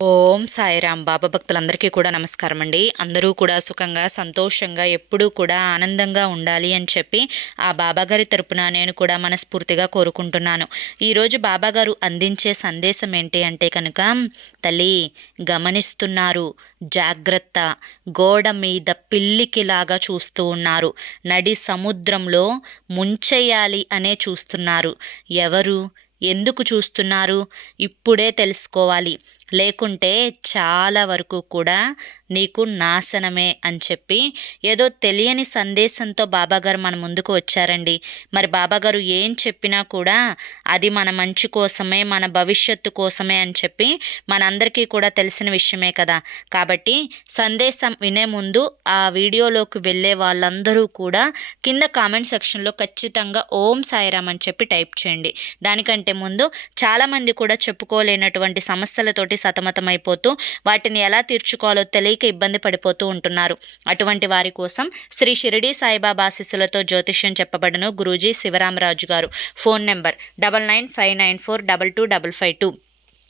ఓం సాయిరాం బాబా భక్తులందరికీ కూడా నమస్కారం అండి. అందరూ కూడా సుఖంగా సంతోషంగా ఎప్పుడూ కూడా ఆనందంగా ఉండాలి అని చెప్పి ఆ బాబాగారి తరపున నేను కూడా మనస్ఫూర్తిగా కోరుకుంటున్నాను. ఈరోజు బాబాగారు అందించే సందేశం ఏంటి అంటే కనుక తల్లి గమనిస్తున్నారు జాగ్రత్త గోడ మీద పిల్లికిలాగా చూస్తూ ఉన్నారు. నడి సముద్రంలో ముంచెయ్యాలి అనే చూస్తున్నారు. ఎవరు? ఎందుకు చూస్తున్నారు? ఇప్పుడే తెలుసుకోవాలి. లేకుంటే చాలా వరకు కూడా నీకు నాశనమే అని చెప్పి ఏదో తెలియని సందేశంతో బాబాగారు మన ముందుకు వచ్చారండి. మరి బాబాగారు ఏం చెప్పినా కూడా అది మన మంచి కోసమే మన భవిష్యత్తు కోసమే అని చెప్పి మనందరికీ కూడా తెలిసిన విషయమే కదా. కాబట్టి సందేశం వినే ముందు ఆ వీడియోలోకి వెళ్ళే వాళ్ళందరూ కూడా కింద కామెంట్ సెక్షన్లో ఖచ్చితంగా ఓం సాయిరామ్ అని చెప్పి టైప్ చేయండి. దానికంటే ముందు చాలామంది కూడా చెప్పుకోలేనటువంటి సమస్యలతోటి సతమతమైపోతూ వాటిని ఎలా తీర్చుకోవాలో తెలియక ఇబ్బంది పడిపోతూ ఉంటున్నారు. అటువంటి వారి కోసం శ్రీ షిరిడి సాయిబాబా ఆశీస్సులతో జ్యోతిష్యం చెప్పబడను గురూజీ శివరామరాజు గారు. Phone number double nine five nine four double two double five two.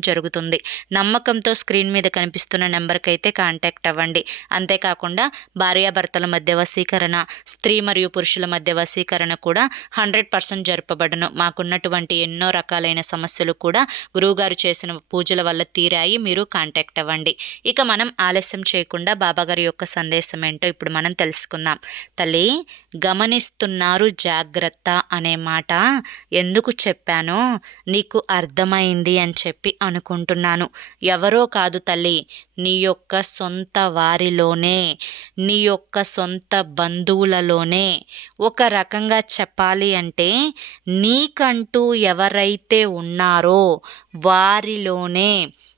జరుగుతుంది. నమ్మకంతో స్క్రీన్ మీద కనిపిస్తున్న నెంబర్కి అయితే కాంటాక్ట్ అవ్వండి. అంతేకాకుండా భార్యాభర్తల మధ్య వశీకరణ స్త్రీ మరియు పురుషుల మధ్య వశీకరణ కూడా హండ్రెడ్ పర్సెంట్ జరపబడను. మాకున్నటువంటి ఎన్నో రకాలైన సమస్యలు కూడా గురువుగారు చేసిన పూజల వల్ల తీరాయి. మీరు కాంటాక్ట్ అవ్వండి. ఇక మనం ఆలస్యం చేయకుండా బాబాగారి యొక్క సందేశం ఏంటో ఇప్పుడు మనం తెలుసుకుందాం. తల్లి గమనిస్తున్నారు జాగ్రత్త అనే మాట ఎందుకు చెప్పానో నీకు అర్థమైంది అని చెప్పి అనుకుంటున్నాను. ఎవరో కాదు తల్లి నీ యొక్క సొంత వారిలోనే నీ యొక్క సొంత బంధువులలోనే. ఒక రకంగా చెప్పాలి అంటే నీకంటూ ఎవరైతే ఉన్నారో వారిలోనే.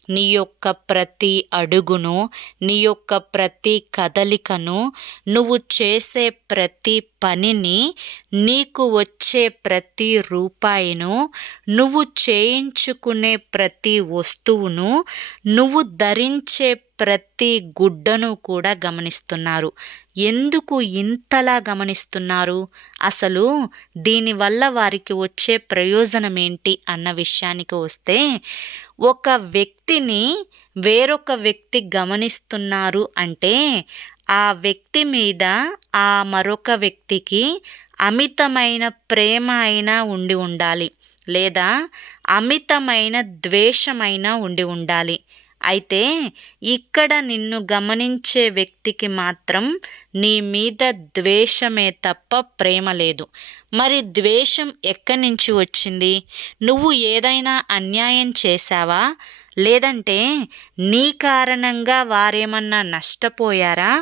నీ యొక్క ప్రతి అడుగును నీ యొక్క ప్రతి కదలికను నువ్వు చేసే ప్రతి పనిని నీకు వచ్చే ప్రతి రూపాయిను నువ్వు చేయించుకునే ప్రతి వస్తువును నువ్వు ధరించే ప్రతి గుడ్డను కూడా గమనిస్తున్నారు. ఎందుకు ఇంతలా గమనిస్తున్నారు? అసలు దీనివల్ల వారికి వచ్చే ప్రయోజనం ఏంటి అన్న విషయానికి వస్తే ఒక వ్యక్తిని వేరొక వ్యక్తి గమనిస్తున్నారు అంటే ఆ వ్యక్తి మీద ఆ మరొక వ్యక్తికి అమితమైన ప్రేమ అయినా ఉండి ఉండాలి లేదా అమితమైన ద్వేషమైనా ఉండి ఉండాలి. అయితే ఇక్కడ నిన్ను గమనించే వ్యక్తికి మాత్రం నీ మీద ద్వేషమే తప్ప ప్రేమ లేదు. మరి ద్వేషం ఎక్కడి నుంచి వచ్చింది? నువ్వు ఏదైనా అన్యాయం చేశావా? లేదంటే నీ కారణంగా వారేమన్నా నష్టపోయారా?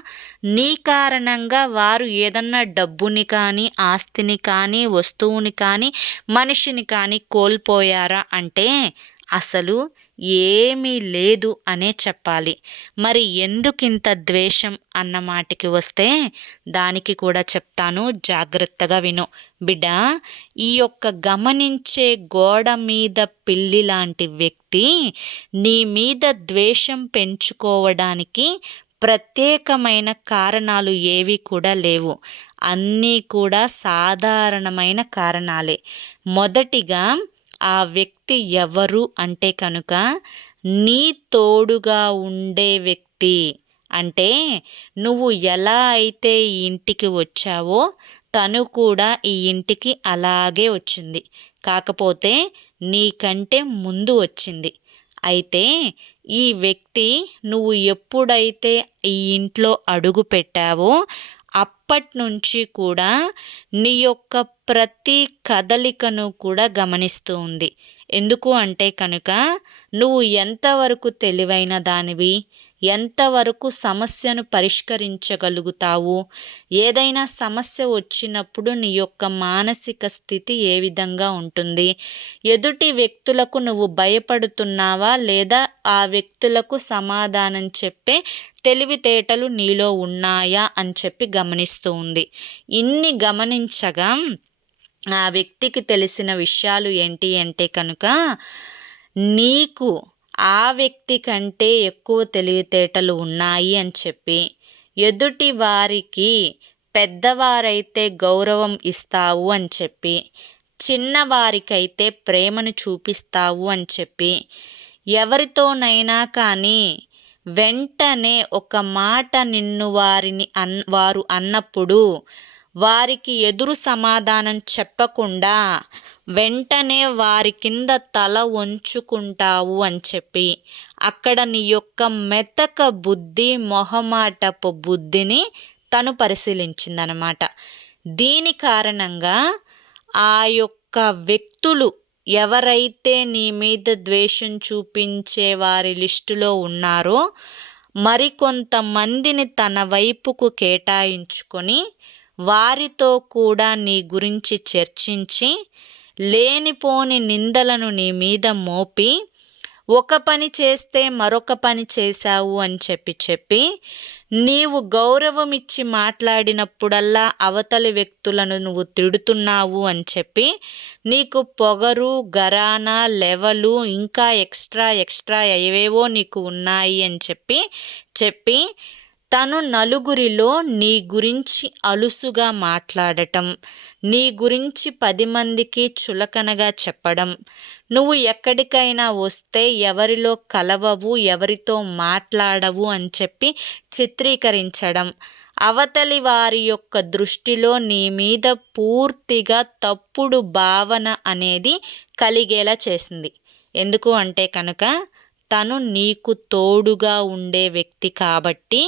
నీ కారణంగా వారు ఏదన్నా డబ్బుని కానీ ఆస్తిని కానీ వస్తువుని కానీ మనిషిని కానీ కోల్పోయారా? అంటే అసలు ఏమీ లేదు అనే చెప్పాలి. మరి ఎందుకింత ద్వేషం అన్న మాటకి వస్తే దానికి కూడా చెప్తాను. జాగ్రత్తగా విను. బిడ్డ ఈ యొక్క గమనించే గోడ మీద పిల్లి లాంటి వ్యక్తి నీ మీద ద్వేషం పెంచుకోవడానికి ప్రత్యేకమైన కారణాలు ఏవి కూడా లేవు. అన్నీ కూడా సాధారణమైన కారణాలే. మొదటిగా ఆ వ్యక్తి ఎవరు అంటే కనుక నీ తోడుగా ఉండే వ్యక్తి. అంటే నువ్వు ఎలా అయితే ఈ ఇంటికి వచ్చావో తను కూడా ఈ ఇంటికి అలాగే వచ్చింది. కాకపోతే నీకంటే ముందు వచ్చింది. అయితే ఈ వ్యక్తి నువ్వు ఎప్పుడైతే ఈ ఇంట్లో అడుగు పెట్టావో అప్పటి నుంచి కూడా నీ యొక్క ప్రతి కదలికను కూడా గమనిస్తూ ఉంది. ఎందుకు అంటే కనుక నువ్వు ఎంతవరకు తెలివైన దానివి? ఎంతవరకు సమస్యను పరిష్కరించగలుగుతావు? ఏదైనా సమస్య వచ్చినప్పుడు నీ యొక్క మానసిక స్థితి ఏ విధంగా ఉంటుంది? ఎదుటి వ్యక్తులకు నువ్వు భయపడుతున్నావా? లేదా ఆ వ్యక్తులకు సమాధానం చెప్పే తెలివితేటలు నీలో ఉన్నాయా? అని చెప్పి గమనిస్తూ ఉంది. ఇన్ని గమనించగా ఆ వ్యక్తికి తెలిసిన విషయాలు ఏంటి అంటే కనుక నీకు ఆ వ్యక్తి కంటే ఎక్కువ తెలివితేటలు ఉన్నాయి అని చెప్పి ఎదుటి వారికి పెద్దవారైతే గౌరవం ఇస్తావు అని చెప్పి చిన్నవారికైతే ప్రేమను చూపిస్తావు అని చెప్పి ఎవరితోనైనా కానీ వెంటనే ఒక మాట నిన్ను వారిని అన్ వారు అన్నప్పుడు వారికి ఎదురు సమాధానం చెప్పకుండా వెంటనే వారి కింద తల వంచుకుంటావు అని చెప్పి అక్కడ నీ యొక్క మెతక బుద్ధి మొహమాటపు బుద్ధిని తను పరిశీలించిందనమాట. దీని కారణంగా ఆ యొక్క వ్యక్తులు ఎవరైతే నీ మీద ద్వేషం చూపించే వారి లిస్టులో ఉన్నారో మరికొంతమందిని తన వైపుకు కేటాయించుకొని వారితో కూడా నీ గురించి చర్చించి లేనిపోని నిందలను నీ మీద మోపి ఒక పని చేస్తే మరొక పని చేశావు అని చెప్పి చెప్పి నీవు గౌరవం ఇచ్చి మాట్లాడినప్పుడల్లా అవతలి వ్యక్తులను నువ్వు తిడుతున్నావు అని చెప్పి నీకు పొగరు గరాన లెవలు ఇంకా ఎక్స్ట్రా ఎక్స్ట్రా ఏవేవో నీకు ఉన్నాయి అని చెప్పి చెప్పి తను నలుగురిలో నీ గురించి అలుసుగా మాట్లాడటం నీ గురించి పది మందికి చులకనగా చెప్పడం. నువ్వు ఎక్కడికైనా వస్తే ఎవరిలో కలవవు ఎవరితో మాట్లాడవు అని చెప్పి చిత్రీకరించడం. అవతలి వారి యొక్క దృష్టిలో నీ మీద పూర్తిగా తప్పుడు భావన అనేది కలిగేలా చేసింది. ఎందుకు అంటే కనుక తను నీకు తోడుగా ఉండే వ్యక్తి కాబట్టి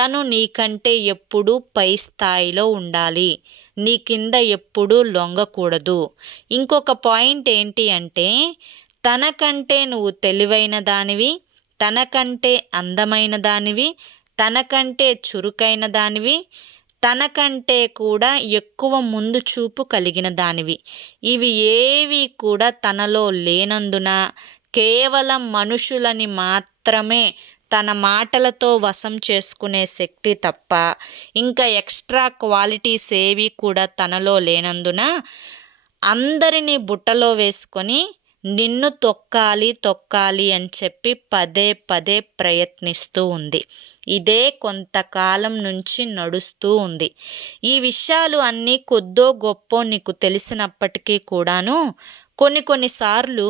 తను నీకంటే ఎప్పుడూ పై స్థాయిలో ఉండాలి. నీ కింద ఎప్పుడూ లొంగకూడదు. ఇంకొక పాయింట్ ఏంటి అంటే తనకంటే నువ్వు తెలివైన దానివి తనకంటే అందమైన దానివి తనకంటే చురుకైన దానివి తనకంటే కూడా ఎక్కువ ముందు చూపు కలిగిన దానివి. ఇవి ఏవి కూడా తనలో లేనందున కేవలం మనుషులని మాత్రమే తన మాటలతో వశం చేసుకునే శక్తి తప్ప ఇంకా ఎక్స్ట్రా క్వాలిటీస్ ఏవి కూడా తనలో లేనందున అందరినీ బుట్టలో వేసుకొని నిన్ను తొక్కాలి తొక్కాలి అని చెప్పి పదే పదే ప్రయత్నిస్తూ ఉంది. ఇదే కొంతకాలం నుంచి నడుస్తూ ఉంది. ఈ విషయాలు అన్నీ కొద్దో గొప్పో నీకు తెలిసినప్పటికీ కూడాను కొన్ని కొన్నిసార్లు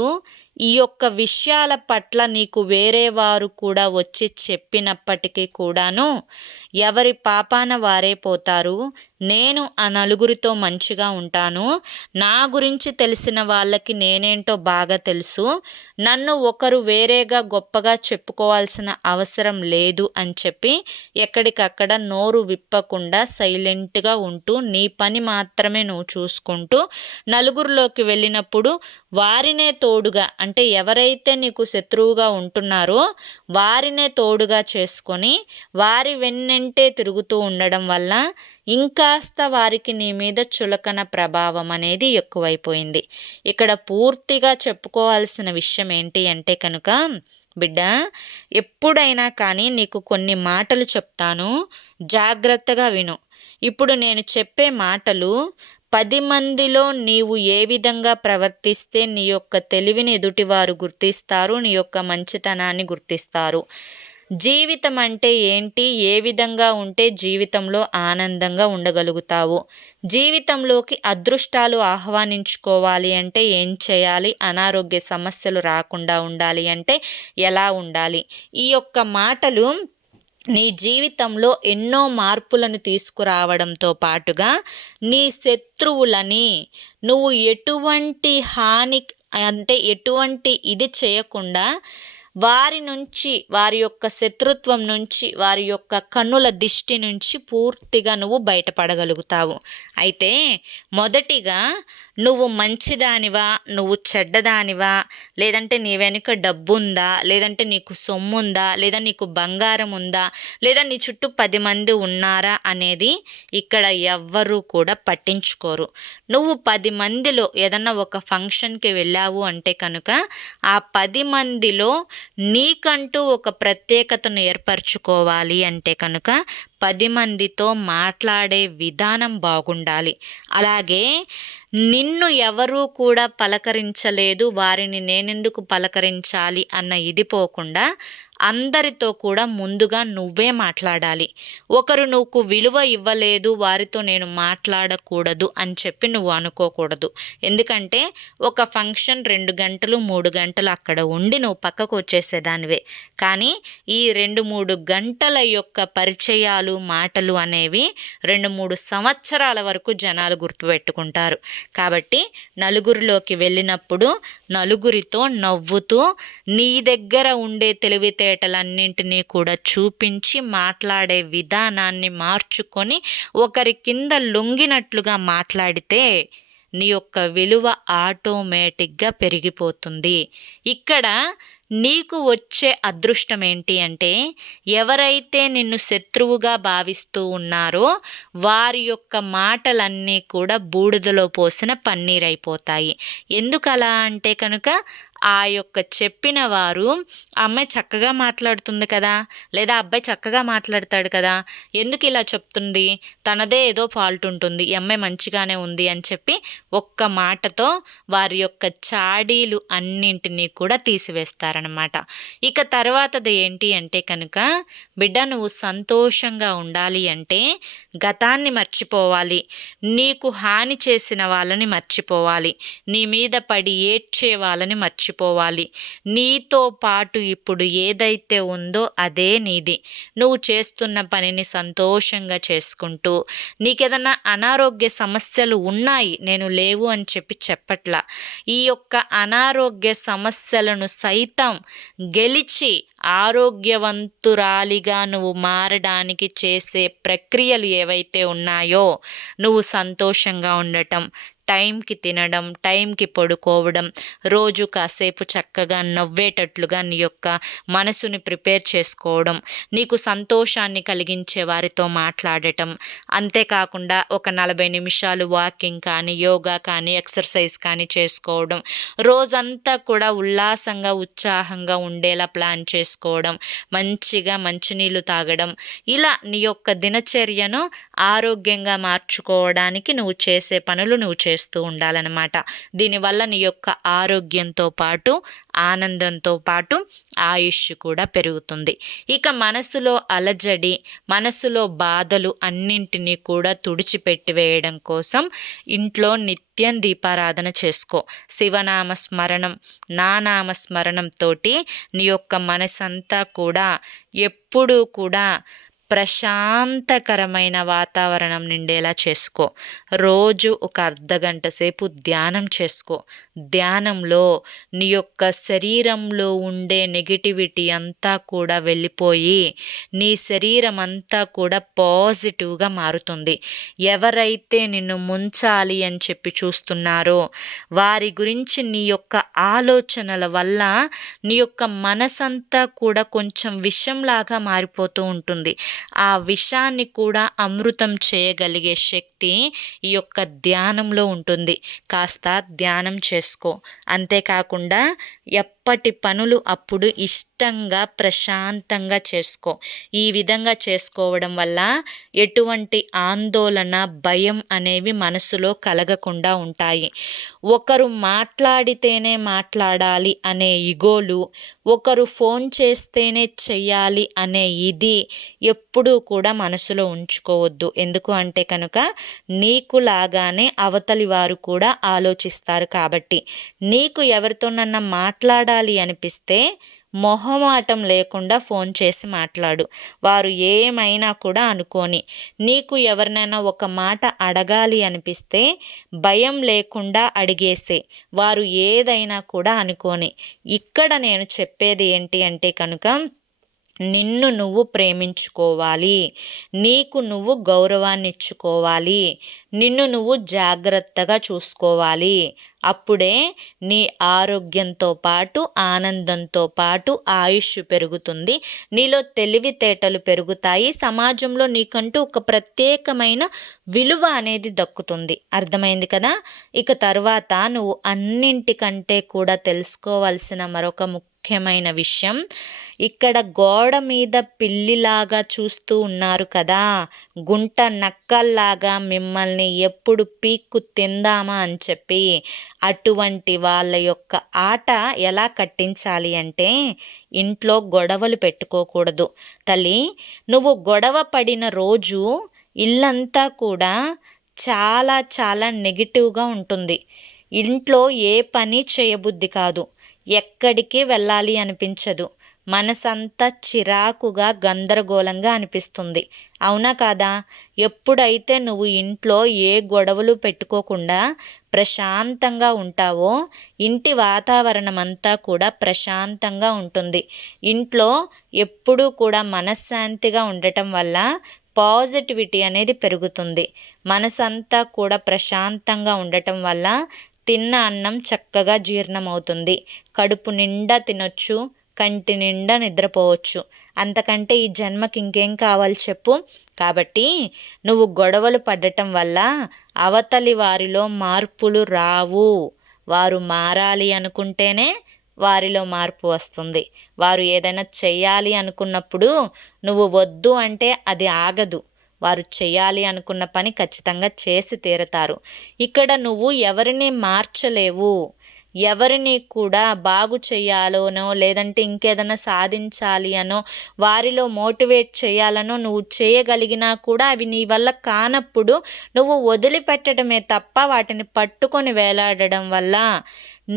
ఈ యొక్క విషయాల పట్ల నీకు వేరే వారు కూడా వచ్చి చెప్పినప్పటికీ కూడాను ఎవరి పాపాన వారే పోతారు? నేను ఆ నలుగురితో మంచిగా ఉంటాను. నా గురించి తెలిసిన వాళ్ళకి నేనేంటో బాగా తెలుసు. నన్ను ఒకరు వేరేగా గొప్పగా చెప్పుకోవాల్సిన అవసరం లేదు అని చెప్పి ఎక్కడికక్కడ నోరు విప్పకుండా సైలెంట్గా ఉంటూ నీ పని మాత్రమే నువ్వు చూసుకుంటూ నలుగురిలోకి వెళ్ళినప్పుడు వారినే తోడుగా అంటే ఎవరైతే నీకు శత్రువుగా ఉంటున్నారో వారినే తోడుగా చేసుకొని వారి వెన్నంటే తిరుగుతూ ఉండడం వల్ల ఇంకా కాస్త వారికి నీ మీద చులకన ప్రభావం అనేది ఎక్కువైపోయింది. ఇక్కడ పూర్తిగా చెప్పుకోవాల్సిన విషయం ఏంటి అంటే కనుక బిడ్డ ఎప్పుడైనా కానీ నీకు కొన్ని మాటలు చెప్తాను. జాగ్రత్తగా విను. ఇప్పుడు నేను చెప్పే మాటలు పది మందిలో నీవు ఏ విధంగా ప్రవర్తిస్తే నీ యొక్క తెలివిని ఎదుటివారు గుర్తిస్తారు నీ యొక్క మంచితనాన్ని గుర్తిస్తారు. జీవితం అంటే ఏంటి? ఏ విధంగా ఉంటే జీవితంలో ఆనందంగా ఉండగలుగుతావు? జీవితంలోకి అదృష్టాలు ఆహ్వానించుకోవాలి అంటే ఏం చేయాలి? అనారోగ్య సమస్యలు రాకుండా ఉండాలి అంటే ఎలా ఉండాలి? ఈ యొక్క మాటలు నీ జీవితంలో ఎన్నో మార్పులను తీసుకురావడంతో పాటుగా నీ శత్రువులని నువ్వు ఎటువంటి హాని అంటే ఎటువంటి ఇది చేయకుండా వారి నుంచి వారి యొక్క శత్రుత్వం నుంచి వారి యొక్క కన్నుల దిష్టి నుంచి పూర్తిగా నువ్వు బయటపడగలుగుతావు. అయితే మొదటిగా నువ్వు మంచిదానివా నువ్వు చెడ్డదానివా లేదంటే నీ వెనుక డబ్బు ఉందా లేదంటే నీకు సొమ్ము ఉందా లేదా నీకు బంగారం ఉందా లేదా నీ చుట్టూ పది మంది ఉన్నారా అనేది ఇక్కడ ఎవ్వరూ కూడా పట్టించుకోరు. నువ్వు పది మందిలో ఏదన్నా ఒక ఫంక్షన్కి వెళ్ళావు అంటే కనుక ఆ పది మందిలో నీకంటూ ఒక ప్రత్యేకతను ఏర్పరచుకోవాలి అంటే కనుక పది మందితో మాట్లాడే విధానం బాగుండాలి. అలాగే నిన్ను ఎవరూ కూడా పలకరించలేదు వారిని నేనెందుకు పలకరించాలి అన్న ఇది పోకుండా అందరితో కూడా ముందుగా నువ్వే మాట్లాడాలి. ఒకరు నువ్వు విలువ ఇవ్వలేదు వారితో నేను మాట్లాడకూడదు అని చెప్పి నువ్వు అనుకోకూడదు. ఎందుకంటే ఒక ఫంక్షన్ రెండు గంటలు మూడు గంటలు అక్కడ ఉండి నువ్వు పక్కకు వచ్చేసేదానివే. కానీ ఈ రెండు మూడు గంటల యొక్క పరిచయాలు మాటలు అనేవి రెండు మూడు సంవత్సరాల వరకు జనాలు గుర్తుపెట్టుకుంటారు. కాబట్టి నలుగురిలోకి వెళ్ళినప్పుడు నలుగురితో నవ్వుతూ నీ దగ్గర ఉండే తెలివితే తెలివితేటలన్నింటినీ కూడా చూపించి మాట్లాడే విధానాన్ని మార్చుకొని ఒకరి కింద లొంగినట్లుగా మాట్లాడితే నీ యొక్క విలువ ఆటోమేటిక్గా పెరిగిపోతుంది. ఇక్కడ నీకు వచ్చే అదృష్టం ఏంటి అంటే ఎవరైతే నిన్ను శత్రువుగా భావిస్తూ ఉన్నారో వారి యొక్క మాటలన్నీ కూడా బూడిదలో పోసిన పన్నీరైపోతాయి. ఎందుకలా అంటే కనుక ఆ యొక్క చెప్పిన వారు అమ్మాయి చక్కగా మాట్లాడుతుంది కదా? లేదా అబ్బాయి చక్కగా మాట్లాడతాడు కదా? ఎందుకు ఇలా చెప్తుంది? తనదే ఏదో ఫాల్ట్ ఉంటుంది. ఈ అమ్మాయి మంచిగానే ఉంది అని చెప్పి ఒక్క మాటతో వారి యొక్క చాడీలు అన్నింటినీ కూడా తీసివేస్తారనమాట ఇక తర్వాతది ఏంటి అంటే కనుక బిడ్డ నువ్వు సంతోషంగా ఉండాలి అంటే గతాన్ని మర్చిపోవాలి. నీకు హాని చేసిన వాళ్ళని మర్చిపోవాలి. నీ మీద పడి ఏడ్చే వాళ్ళని మర్చి మర్చిపోవాలి నీతో పాటు ఇప్పుడు ఏదైతే ఉందో అదే నీది. నువ్వు చేస్తున్న పనిని సంతోషంగా చేసుకుంటూ నీకేదన్నా అనారోగ్య సమస్యలు ఉన్నాయి నేను లేవు అని చెప్పి చెప్పట్లా. ఈ యొక్క అనారోగ్య సమస్యలను సైతం గెలిచి ఆరోగ్యవంతురాలిగా నువ్వు మారడానికి చేసే ప్రక్రియలు ఏవైతే ఉన్నాయో నువ్వు సంతోషంగా ఉండటం టైంకి తినడం టైంకి పడుకోవడం రోజు కాసేపు చక్కగా నవ్వేటట్లుగా నీ యొక్క మనసుని ప్రిపేర్ చేసుకోవడం నీకు సంతోషాన్ని కలిగించే వారితో మాట్లాడటం. అంతేకాకుండా ఒక నలభై నిమిషాలు వాకింగ్ కానీ యోగా కానీ ఎక్సర్సైజ్ కానీ చేసుకోవడం. రోజంతా కూడా ఉల్లాసంగా ఉత్సాహంగా ఉండేలా ప్లాన్ చేసుకోవడం. మంచిగా మంచినీళ్ళు తాగడం. ఇలా నీ యొక్క దినచర్యను ఆరోగ్యంగా మార్చుకోవడానికి నువ్వు చేసే పనులు నువ్వు చేసుకో చేస్తూ ఉండాలన్నమాట. దీనివల్ల నీ యొక్క ఆరోగ్యంతో పాటు ఆనందంతో పాటు ఆయుష్ కూడా పెరుగుతుంది. ఇక మనసులో అలజడి మనసులో బాధలు అన్నింటినీ కూడా తుడిచిపెట్టి వేయడం కోసం ఇంట్లో నిత్యం దీపారాధన చేసుకో. శివనామ స్మరణం నానామ స్మరణంతో నీ యొక్క మనసంతా కూడా ఎప్పుడూ కూడా ప్రశాంతకరమైన వాతావరణం నిండేలా చేసుకో. రోజు ఒక అర్ధగంట సేపు ధ్యానం చేసుకో. ధ్యానంలో నీ యొక్క శరీరంలో ఉండే నెగిటివిటీ అంతా కూడా వెళ్ళిపోయి నీ శరీరం అంతా కూడా పాజిటివ్గా మారుతుంది. ఎవరైతే నిన్ను ముంచాలి అని చెప్పి చూస్తున్నారో వారి గురించి నీ యొక్క ఆలోచనల వల్ల నీ యొక్క మనసంతా కూడా కొంచెం విషంలాగా మారిపోతూ ఉంటుంది. ఆ విషాన్ని కూడా అమృతం చేయగలిగే శక్తి ఈ యొక్క ధ్యానంలో ఉంటుంది. కాస్త ధ్యానం చేసుకో. అంతేకాకుండా ఎప్పటి పనులు అప్పుడు ఇష్టంగా ప్రశాంతంగా చేసుకో. ఈ విధంగా చేసుకోవడం వల్ల ఎటువంటి ఆందోళన భయం అనేవి మనసులో కలగకుండా ఉంటాయి. ఒకరు మాట్లాడితేనే మాట్లాడాలి అనే ఇగోలు ఒకరు ఫోన్ చేస్తేనే చెయ్యాలి అనే ఇది ఎప్పుడూ కూడా మనసులో ఉంచుకోవద్దు. ఎందుకు అంటే కనుక నీకు లాగానే అవతలి వారు కూడా ఆలోచిస్తారు కాబట్టి. నీకు ఎవరితోనన్నా మాట్లాడ మాట్లాడాలి అనిపిస్తే మొహమాటం లేకుండా ఫోన్ చేసి మాట్లాడు. వారు ఏమైనా కూడా అనుకోని. నీకు ఎవరినైనా ఒక మాట అడగాలి అనిపిస్తే భయం లేకుండా అడిగేసే. వారు ఏదైనా కూడా అనుకోని. ఇక్కడ నేను చెప్పేది ఏంటి అంటే కనుక నిన్ను నువ్వు ప్రేమించుకోవాలి. నీకు నువ్వు గౌరవాన్ని ఇచ్చుకోవాలి నిన్ను నువ్వు జాగ్రత్తగా చూసుకోవాలి. అప్పుడే నీ ఆరోగ్యంతో పాటు ఆనందంతో పాటు ఆయుష్ పెరుగుతుంది. నీలో తెలివితేటలు పెరుగుతాయి. సమాజంలో నీకంటూ ఒక ప్రత్యేకమైన విలువ అనేది దక్కుతుంది. అర్థమైంది కదా? ఇక తర్వాత నువ్వు అన్నింటికంటే కూడా తెలుసుకోవాల్సిన మరొక ముఖ్య ముఖ్యమైన విషయం. ఇక్కడ గోడ మీద పిల్లిలాగా చూస్తూ ఉన్నారు కదా. గుంట నక్కల్లాగా మిమ్మల్ని ఎప్పుడు పీక్కు తిందామా అని చెప్పి. అటువంటి వాళ్ళ యొక్క ఆట ఎలా కట్టించాలి అంటే ఇంట్లో గొడవలు పెట్టుకోకూడదు. తల్లి నువ్వు గొడవ పడిన రోజు ఇల్లంతా కూడా చాలా చాలా నెగిటివ్గా ఉంటుంది. ఇంట్లో ఏ పని చేయబుద్ధి కాదు. ఎక్కడికి వెళ్ళాలి అనిపించదు. మనసంతా చిరాకుగా గందరగోళంగా అనిపిస్తుంది. అవునా కాదా? ఎప్పుడైతే నువ్వు ఇంట్లో ఏ గొడవలు పెట్టుకోకుండా ప్రశాంతంగా ఉంటావో ఇంటి వాతావరణం అంతా కూడా ప్రశాంతంగా ఉంటుంది. ఇంట్లో ఎప్పుడూ కూడా మనశ్శాంతిగా ఉండటం వల్ల పాజిటివిటీ అనేది పెరుగుతుంది. మనసంతా కూడా ప్రశాంతంగా ఉండటం వల్ల తిన్న అన్నం చక్కగా జీర్ణమవుతుంది. కడుపు నిండా తినొచ్చు కంటి నిండా నిద్రపోవచ్చు. అంతకంటే ఈ జన్మకి ఇంకేం కావాలి చెప్పు? కాబట్టి నువ్వు గొడవలు పడటం వల్ల అవతలి వారిలో మార్పులు రావు. వారు మారాలి అనుకుంటేనే వారిలో మార్పు వస్తుంది. వారు ఏదైనా చెయ్యాలి అనుకున్నప్పుడు నువ్వు వద్దు అంటే అది ఆగదు. వారు చేయాలి అనుకున్న పని ఖచ్చితంగా చేసి తీరతారు. ఇక్కడ నువ్వు ఎవరిని మార్చలేవు. ఎవరిని కూడా బాగు చేయాలోనో లేదంటే ఇంకేదైనా సాధించాలి అనో వారిలో మోటివేట్ చేయాలనో నువ్వు చేయగలిగినా కూడా అవి నీ వల్ల కానప్పుడు నువ్వు వదిలిపెట్టడమే తప్ప వాటిని పట్టుకొని వేలాడడం వల్ల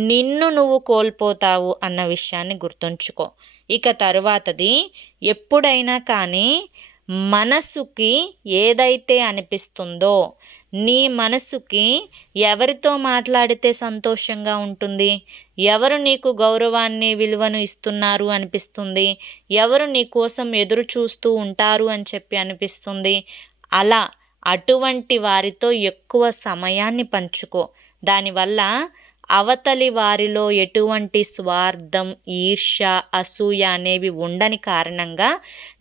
నిన్ను నువ్వు కోల్పోతావు అన్న విషయాన్ని గుర్తుంచుకో. ఇక తరువాతది ఎప్పుడైనా కానీ మనసుకి ఏదైతే అనిపిస్తుందో నీ మనసుకి ఎవరితో మాట్లాడితే సంతోషంగా ఉంటుంది? ఎవరు నీకు గౌరవాన్ని విలువను ఇస్తున్నారు అనిపిస్తుంది? ఎవరు నీ కోసం ఎదురు చూస్తూ ఉంటారు అని చెప్పి అనిపిస్తుంది? అలా అటువంటి వారితో ఎక్కువ సమయాన్ని పంచుకో. దానివల్ల అవతలి వారిలో ఎటువంటి స్వార్థం ఈర్ష అసూయ అనేవి ఉండని కారణంగా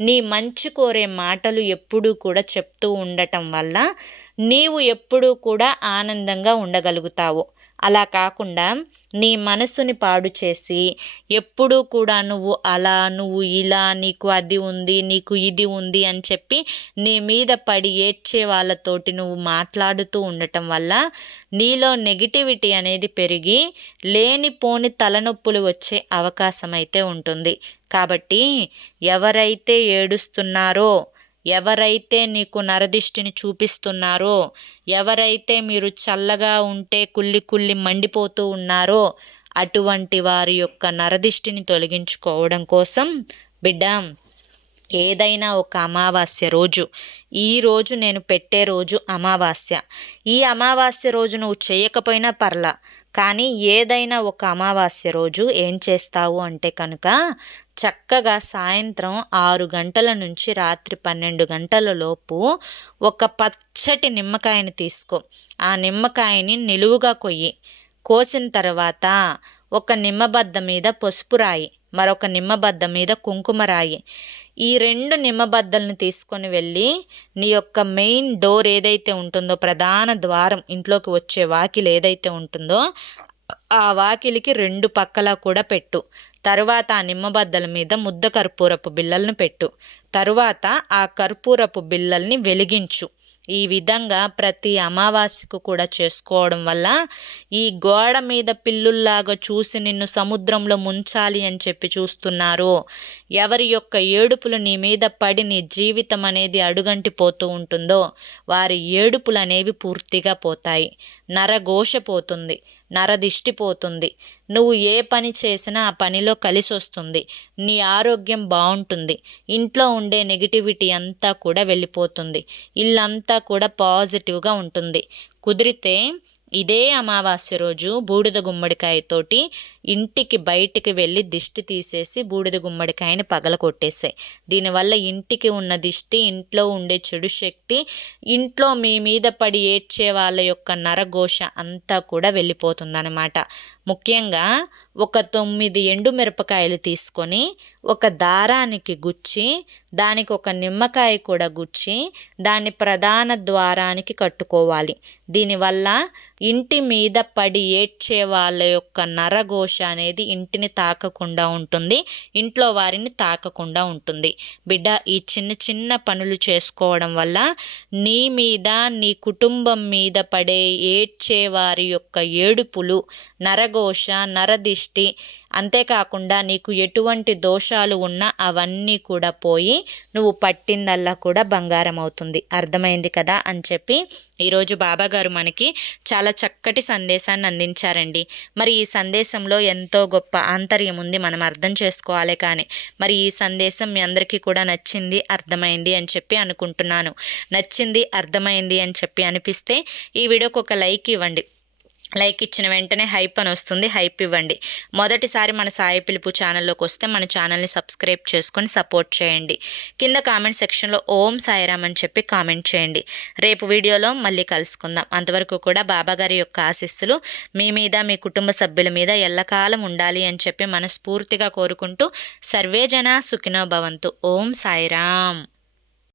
నీ మంచి కోరే మాటలు ఎప్పుడూ కూడా చెప్తూ ఉండటం వల్ల నీవు ఎప్పుడూ కూడా ఆనందంగా ఉండగలుగుతావు. అలా కాకుండా నీ మనసుని పాడు చేసి ఎప్పుడూ కూడా నువ్వు అలా నువ్వు ఇలా నీకు అది ఉంది నీకు ఇది ఉంది అని చెప్పి నీ మీద పడి ఏడ్చే వాళ్ళతోటి నువ్వు మాట్లాడుతూ ఉండటం వల్ల నీలో నెగిటివిటీ అనేది పెరిగి లేనిపోని తలనొప్పులు వచ్చే అవకాశం అయితే ఉంటుంది. కాబట్టి ఎవరైతే ఏడుస్తున్నారో ఎవరైతే నీకు నరదిష్టిని చూపిస్తున్నారో ఎవరైతే మీరు చల్లగా ఉంటే కుళ్ళి కుళ్ళి మండిపోతూ ఉన్నారో అటువంటి వారి యొక్క నరదిష్టిని తొలగించుకోవడం కోసం బిడ్డ ఏదైనా ఒక అమావాస్య రోజు. ఈ రోజు నేను పెట్టే రోజు అమావాస్య. ఈ అమావాస్య రోజు నువ్వు చేయకపోయినా పర్లా కానీ ఏదైనా ఒక అమావాస్య రోజు ఏం చేస్తావు అంటే కనుక చక్కగా సాయంత్రం ఆరు గంటల నుంచి రాత్రి పన్నెండు గంటల లోపు ఒక పచ్చటి నిమ్మకాయని తీసుకో. ఆ నిమ్మకాయని నిలువుగా కొయ్యి. కోసిన తర్వాత ఒక నిమ్మబద్ద మీద పసుపు రాయి మరొక నిమ్మబద్ద మీద కుంకుమ రాయి. ఈ రెండు నిమ్మబద్దలను తీసుకొని వెళ్ళి నీ యొక్క మెయిన్ డోర్ ఏదైతే ఉంటుందో ప్రధాన ద్వారం ఇంట్లోకి వచ్చే వాకిలి ఏదైతే ఉంటుందో ఆ వాకిలికి రెండు పక్కల కూడా పెట్టు. తరువాత ఆ నిమ్మబద్దల మీద ముద్ద కర్పూరపు బిళ్ళలను పెట్టు. తరువాత ఆ కర్పూరపు బిళ్ళల్ని వెలిగించు. ఈ విధంగా ప్రతి అమావాస్యకు కూడా చేసుకోవడం వల్ల ఈ గోడ మీద పిల్లుల్లాగా చూసి నిన్ను సముద్రంలో ముంచాలి అని చెప్పి చూస్తున్నారు. ఎవరి యొక్క ఏడుపులు నీ మీద పడి నీ జీవితం అనేది అడుగంటిపోతూ ఉంటుందో వారి ఏడుపులు అనేవి పూర్తిగా పోతాయి. నరఘోష పోతుంది నరదిష్టి పోతుంది. నువ్వు ఏ పని చేసినా ఆ పనిలో కలిసి వస్తుంది నీ ఆరోగ్యం బాగుంటుంది ఇంట్లో ఉండే నెగిటివిటీ అంతా కూడా వెళ్ళిపోతుంది. ఇల్లంతా కూడా పాజిటివ్గా ఉంటుంది. కుదిరితే ఇదే అమావాస్య రోజు బూడిద గుమ్మడికాయతోటి ఇంటికి బయటికి వెళ్ళి దిష్టి తీసేసి బూడిద గుమ్మడికాయని పగల కొట్టేసాయి దీనివల్ల ఇంటికి ఉన్న దిష్టి ఇంట్లో ఉండే చెడు శక్తి ఇంట్లో మీ మీద పడి ఏడ్చే వాళ్ళ యొక్క నరఘోష అంతా కూడా వెళ్ళిపోతుందన్నమాట. ముఖ్యంగా ఒక తొమ్మిది ఎండు మిరపకాయలు తీసుకొని ఒక దారానికి గుచ్చి దానికి ఒక నిమ్మకాయ కూడా గుచ్చి దాన్ని ప్రధాన ద్వారానికి కట్టుకోవాలి. దీనివల్ల ఇంటి మీద పడి ఏడ్చే వాళ్ళ యొక్క నరఘోష అనేది ఇంటిని తాకకుండా ఉంటుంది ఇంట్లో వారిని తాకకుండా ఉంటుంది. బిడ్డ ఈ చిన్న చిన్న పనులు చేసుకోవడం వల్ల నీ మీద నీ కుటుంబం మీద పడే ఏడ్చే వారి యొక్క ఏడుపులు నరఘోష నరదిష్టి అంతేకాకుండా నీకు ఎటువంటి దోషాలు ఉన్నా అవన్నీ కూడా పోయి నువ్వు పట్టిందల్లా కూడా బంగారం అవుతుంది. అర్థమైంది కదా? అని చెప్పి ఈరోజు బాబాగారు మనకి చాలా చక్కటి సందేశాన్ని అందించారండి. మరి ఈ సందేశంలో ఎంతో గొప్ప ఆంతర్యం ఉంది. మనం అర్థం చేసుకోవాలి కానీ మరి ఈ సందేశం మీ అందరికీ కూడా నచ్చింది అర్థమైంది అని చెప్పి అనుకుంటున్నాను. నచ్చింది అర్థమైంది అని చెప్పి అనిపిస్తే ఈ వీడియోకి ఒక లైక్ ఇవ్వండి. లైక్ ఇచ్చిన వెంటనే హైప్ అని వస్తుంది. హైప్ ఇవ్వండి. మొదటిసారి మన సాయి పిలుపు ఛానల్లోకి వస్తే మన ఛానల్ని సబ్స్క్రైబ్ చేసుకొని సపోర్ట్ చేయండి. కింద కామెంట్ సెక్షన్లో ఓం సాయిరామ్ అని చెప్పి కామెంట్ చేయండి. రేపు వీడియోలో మళ్ళీ కలుసుకుందాం. అంతవరకు కూడా బాబాగారి యొక్క ఆశీస్సులు మీ మీద మీ కుటుంబ సభ్యుల మీద ఎల్లకాలం ఉండాలి అని చెప్పి మనస్ఫూర్తిగా కోరుకుంటూ సర్వేజన సుఖినో భవంతు. ఓం సాయిరామ్.